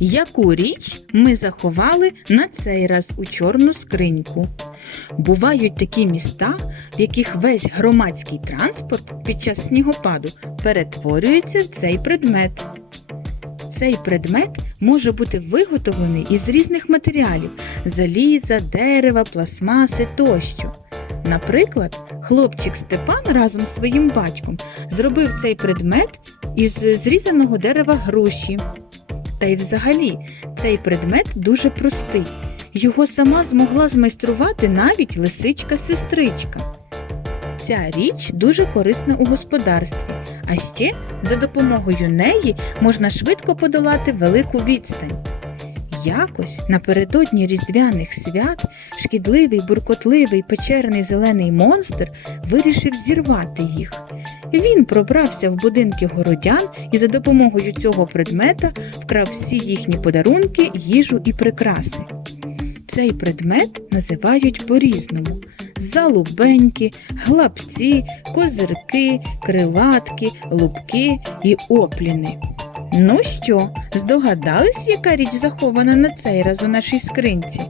Яку річ ми заховали на цей раз у чорну скриньку? Бувають такі міста, в яких весь громадський транспорт під час снігопаду перетворюється в цей предмет. Цей предмет може бути виготовлений із різних матеріалів заліза, дерева, пластмаси тощо. Наприклад, хлопчик Степан разом з своїм батьком зробив цей предмет із зрізаного дерева груші. Та й взагалі цей предмет дуже простий. Його сама змогла змайструвати навіть лисичка-сестричка. Ця річ дуже корисна у господарстві, а ще за допомогою неї можна швидко подолати велику відстань. Якось напередодні різдвяних свят шкідливий буркотливий печерний зелений монстр вирішив зірвати їх. Він пробрався в будинки городян і за допомогою цього предмета вкрав всі їхні подарунки, їжу і прикраси. Цей предмет називають по-різному: залубеньки, глапці, козирки, крилатки, лупки і опліни. Ну що, здогадались, яка річ захована на цей раз у нашій скринці?